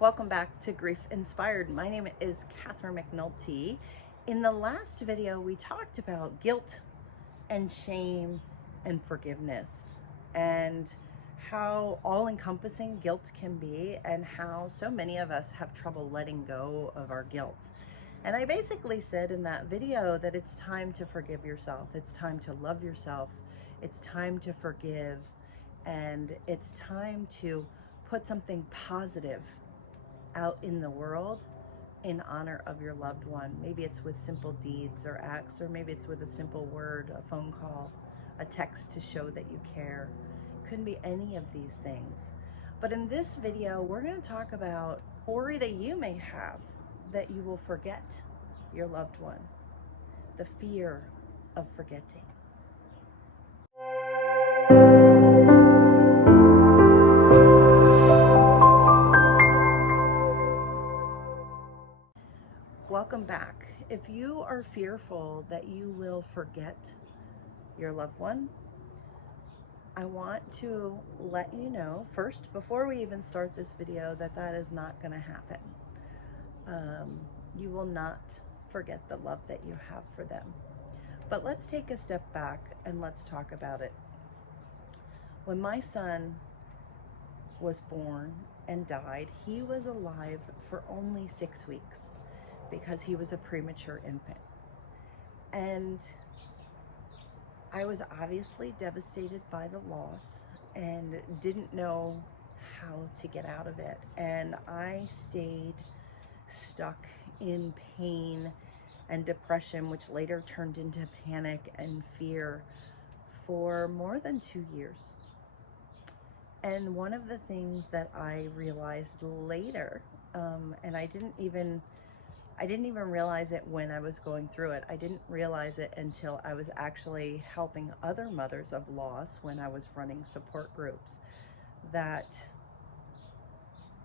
Welcome back to Grief Inspired. My name is Catherine McNulty. In the last video, we talked about guilt and shame and forgiveness and how all-encompassing guilt can be and how so many of us have trouble letting go of our guilt. And I basically said in that video that it's time to forgive yourself. It's time to love yourself. It's time to forgive. And it's time to put something positive out in the world in honor of your loved one. Maybe it's with simple deeds or acts, or maybe it's with a simple word, a phone call, a text to show that you care. It couldn't be any of these things. But in this video, we're going to talk about worry that you may have that you will forget your loved one, the fear of forgetting. Welcome back. If you are fearful that you will forget your loved one, I want to let you know first, before we even start this video, that that is not going to happen. You will not forget the love that you have for them. But let's take a step back and let's talk about it. When my son was born and died, he was alive for only 6 weeks because he was a premature infant. And I was obviously devastated by the loss and didn't know how to get out of it. And I stayed stuck in pain and depression, which later turned into panic and fear for more than 2 years. And one of the things that I realized later, and I didn't even realize it when I was going through it. I didn't realize it until I was actually helping other mothers of loss when I was running support groups, that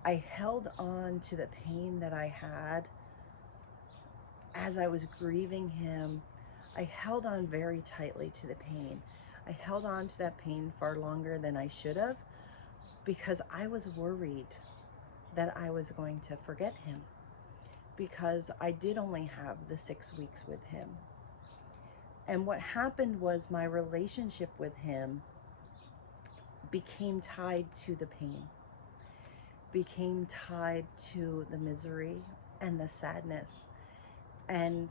I held on to the pain that I had as I was grieving him. I held on very tightly to the pain. I held on to that pain far longer than I should have because I was worried that I was going to forget him, because I did only have the 6 weeks with him. And what happened was my relationship with him became tied to the pain, became tied to the misery and the sadness. And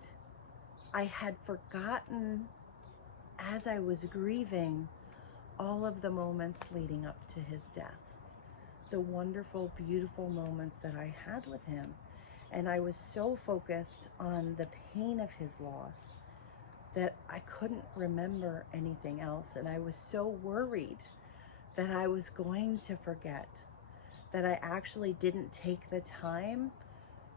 I had forgotten, as I was grieving, all of the moments leading up to his death, the wonderful, beautiful moments that I had with him. And I was so focused on the pain of his loss that I couldn't remember anything else. And I was so worried that I was going to forget, that I actually didn't take the time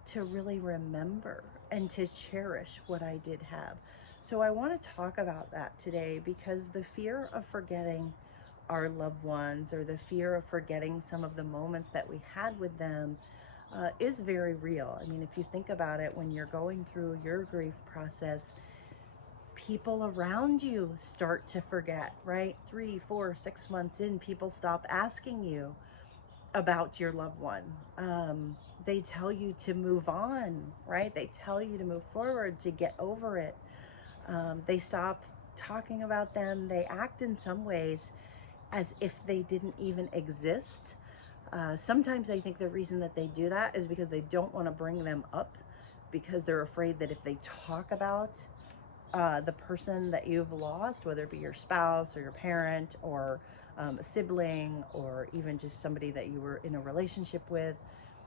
to really remember and to cherish what I did have. So I want to talk about that today, because the fear of forgetting our loved ones, or the fear of forgetting some of the moments that we had with them, is very real. I mean, if you think about it, when you're going through your grief process, people around you start to forget, right? 3, 4, 6 months in, people stop asking you about your loved one. They tell you to move on, right? They tell you to move forward, to get over it. They stop talking about them. They act in some ways as if they didn't even exist. Sometimes I think the reason that they do that is because they don't want to bring them up, because they're afraid that if they talk about the person that you've lost, whether it be your spouse or your parent or a sibling, or even just somebody that you were in a relationship with,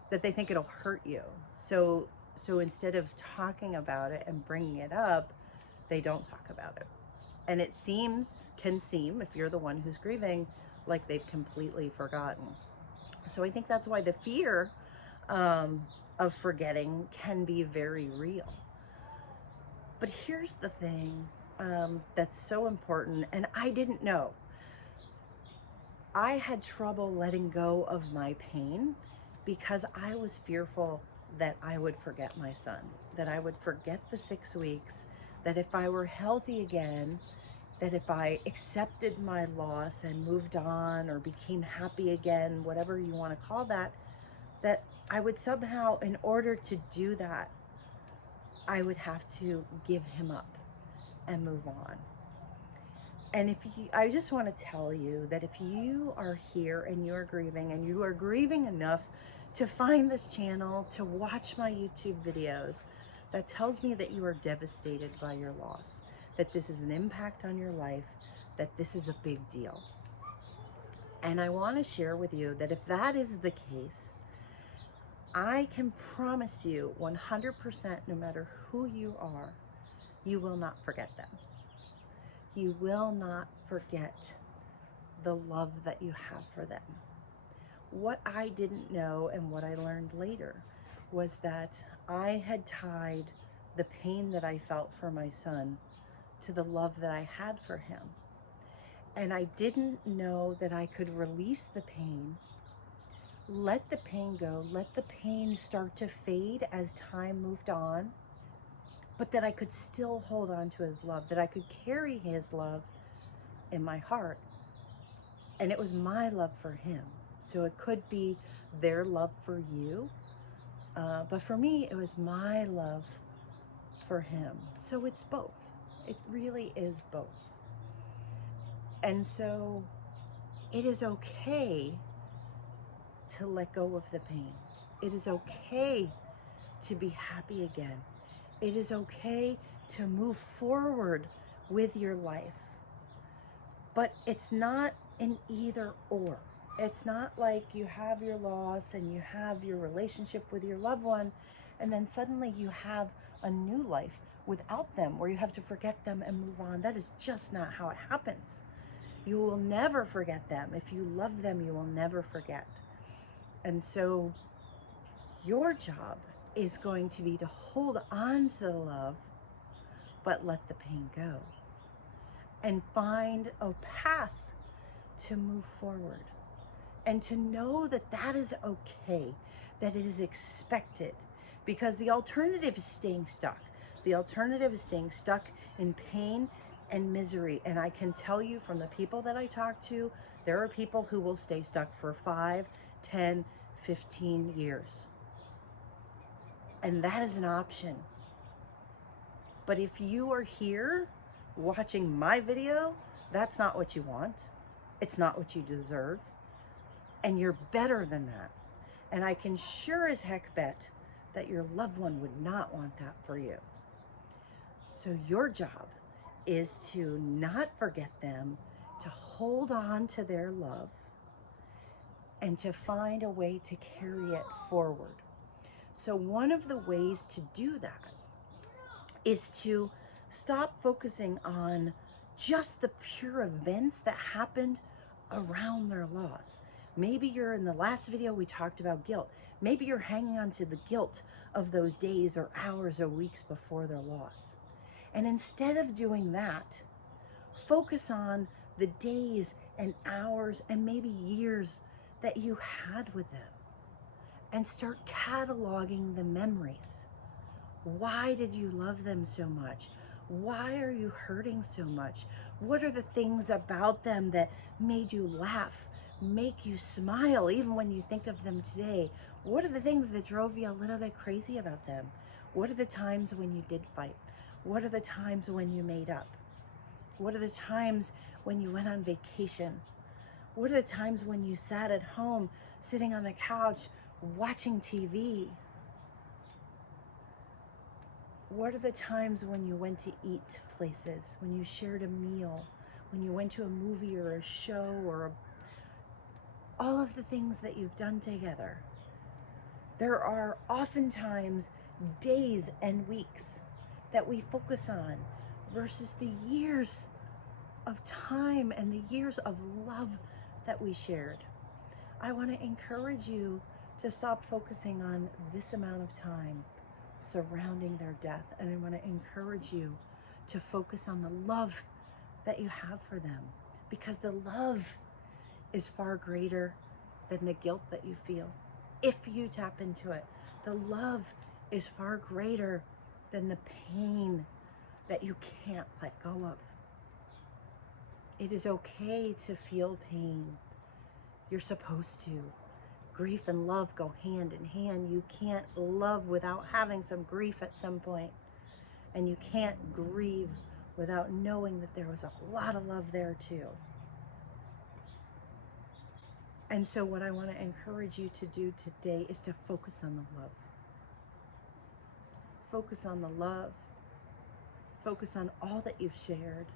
that they think it'll hurt you. So instead of talking about it and bringing it up, they don't talk about it. And it can seem, if you're the one who's grieving, like they've completely forgotten. So I think that's why the fear of forgetting can be very real. But here's the thing that's so important, and I didn't know. I had trouble letting go of my pain because I was fearful that I would forget my son, that I would forget the 6 weeks, that if I were healthy again, that if I accepted my loss and moved on or became happy again, whatever you want to call that, that I would somehow, in order to do that, I would have to give him up and move on. And I just want to tell you that if you are here and you are grieving, and you are grieving enough to find this channel, to watch my YouTube videos, that tells me that you are devastated by your loss, that this is an impact on your life, that this is a big deal. And I want to share with you that if that is the case, I can promise you 100%, no matter who you are, you will not forget them. You will not forget the love that you have for them. What I didn't know, and what I learned later, was that I had tied the pain that I felt for my son to the love that I had for him. And I didn't know that I could release the pain, let the pain go, let the pain start to fade as time moved on, but that I could still hold on to his love, that I could carry his love in my heart. And it was my love for him. So it could be their love for you, but for me, it was my love for him. So it's both. It really is both. And so it is okay to let go of the pain. It is okay to be happy again. It is okay to move forward with your life. But it's not an either or. It's not like you have your loss and you have your relationship with your loved one, and then suddenly you have a new life without them, where you have to forget them and move on. That is just not how it happens. You will never forget them. If you love them, you will never forget. And so your job is going to be to hold on to the love, but let the pain go. And find a path to move forward. And to know that that is okay, that it is expected. Because the alternative is staying stuck. The alternative is staying stuck in pain and misery. And I can tell you from the people that I talk to, there are people who will stay stuck for 5, 10, 15 years. And that is an option. But if you are here watching my video, that's not what you want. It's not what you deserve. And you're better than that. And I can sure as heck bet that your loved one would not want that for you. So your job is to not forget them, to hold on to their love, and to find a way to carry it forward. So one of the ways to do that is to stop focusing on just the pure events that happened around their loss. Maybe you're in the last video we talked about guilt. Maybe you're hanging on to the guilt of those days or hours or weeks before their loss. And instead of doing that, focus on the days and hours and maybe years that you had with them. And start cataloging the memories. Why did you love them so much? Why are you hurting so much? What are the things about them that made you laugh, make you smile, even when you think of them today? What are the things that drove you a little bit crazy about them? What are the times when you did fight? What are the times when you made up? What are the times when you went on vacation? What are the times when you sat at home, sitting on the couch, watching TV? What are the times when you went to eat places, when you shared a meal, when you went to a movie or a show, or all of the things that you've done together? There are oftentimes days and weeks that we focus on versus the years of time and the years of love that we shared. I want to encourage you to stop focusing on this amount of time surrounding their death. And I want to encourage you to focus on the love that you have for them, because the love is far greater than the guilt that you feel. If you tap into it, the love is far greater than the pain that you can't let go of. It is okay to feel pain. You're supposed to. grief and love go hand in hand. You can't love without having some grief at some point. And you can't grieve without knowing that there was a lot of love there too. And so what I want to encourage you to do today is to focus on the love. Focus on the love. Focus on all that you've shared.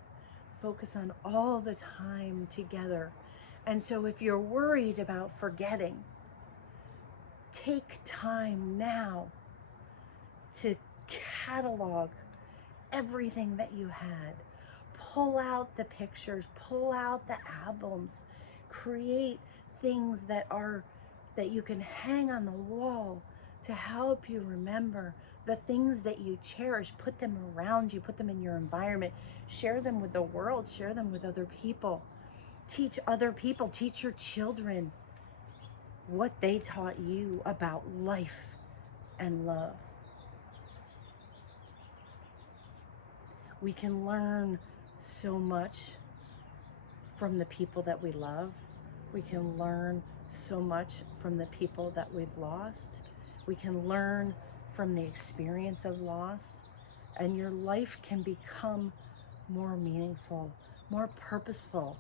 Focus on all the time together. And so if you're worried about forgetting, take time now to catalog everything that you had. Pull out the pictures, pull out the albums, create things that you can hang on the wall to help you remember the things that you cherish. Put them around you, put them in your environment, share them with the world, share them with other people. Teach other people, teach your children what they taught you about life and love. We can learn so much from the people that we love. We can learn so much from the people that we've lost. We can learn from the experience of loss, and your life can become more meaningful, more purposeful.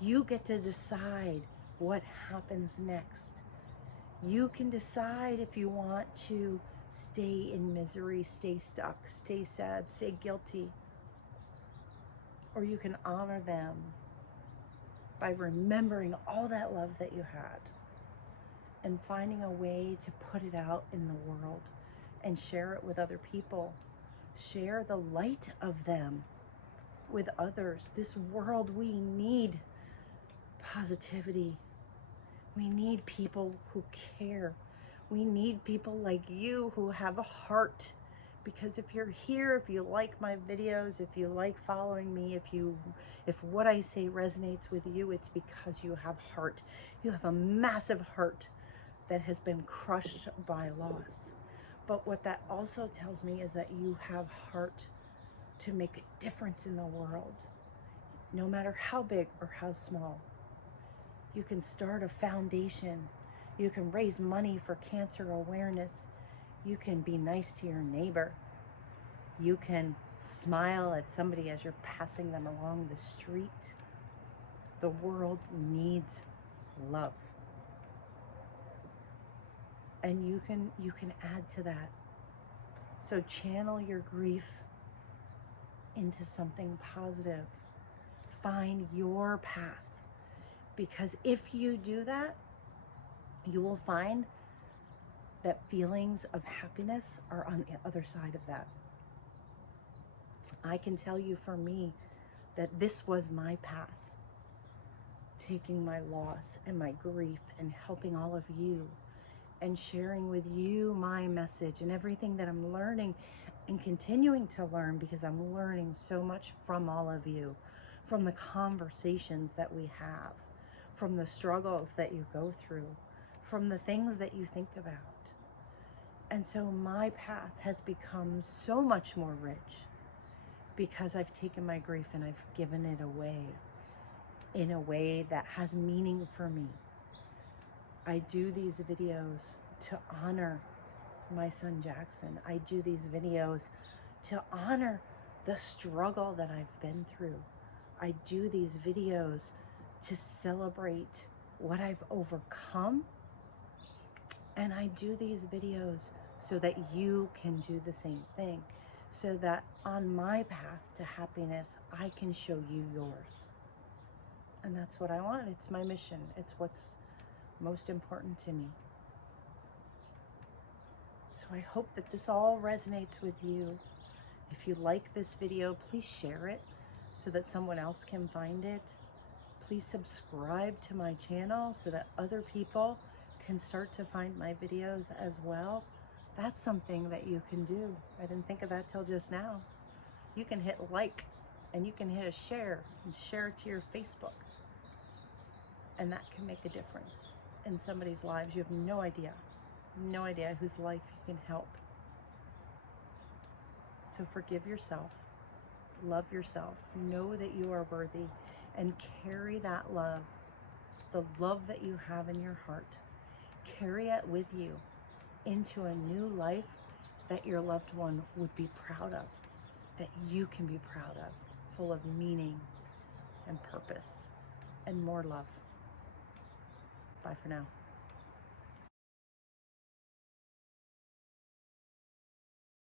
You get to decide what happens next. You can decide if you want to stay in misery, stay stuck, stay sad, stay guilty, or you can honor them by remembering all that love that you had and finding a way to put it out in the world and share it with other people. Share the light of them with others. This world, we need positivity. We need people who care. We need people like you who have a heart. Because if you're here, if you like my videos, if you like following me, if what I say resonates with you, it's because you have heart. You have a massive heart that has been crushed by loss. But what that also tells me is that you have heart to make a difference in the world, no matter how big or how small. You can start a foundation. You can raise money for cancer awareness. You can be nice to your neighbor. You can smile at somebody as you're passing them along the street. The world needs love. And you can add to that. So channel your grief into something positive. Find your path. Because if you do that, you will find that feelings of happiness are on the other side of that. I can tell you for me that this was my path. Taking my loss and my grief and helping all of you and sharing with you my message and everything that I'm learning and continuing to learn, because I'm learning so much from all of you, from the conversations that we have, from the struggles that you go through, from the things that you think about. And so my path has become so much more rich because I've taken my grief and I've given it away in a way that has meaning for me. I do these videos to honor my son Jackson. I do these videos to honor the struggle that I've been through. I do these videos to celebrate what I've overcome. And I do these videos so that you can do the same thing. So that on my path to happiness, I can show you yours. And that's what I want. It's my mission. It's what's most important to me. So I hope that this all resonates with you. If you like this video, please share it so that someone else can find it. Please subscribe to my channel so that other people can start to find my videos as well. That's something that you can do. I didn't think of that till just now. You can hit like and you can hit a share and share it to your Facebook. And that can make a difference in somebody's lives. You have no idea whose life you can help. So forgive yourself, love yourself, know that you are worthy, and carry that love the love that you have in your heart. Carry it with you into a new life that your loved one would be proud of, that you can be proud of, full of meaning and purpose and more love. Bye for now.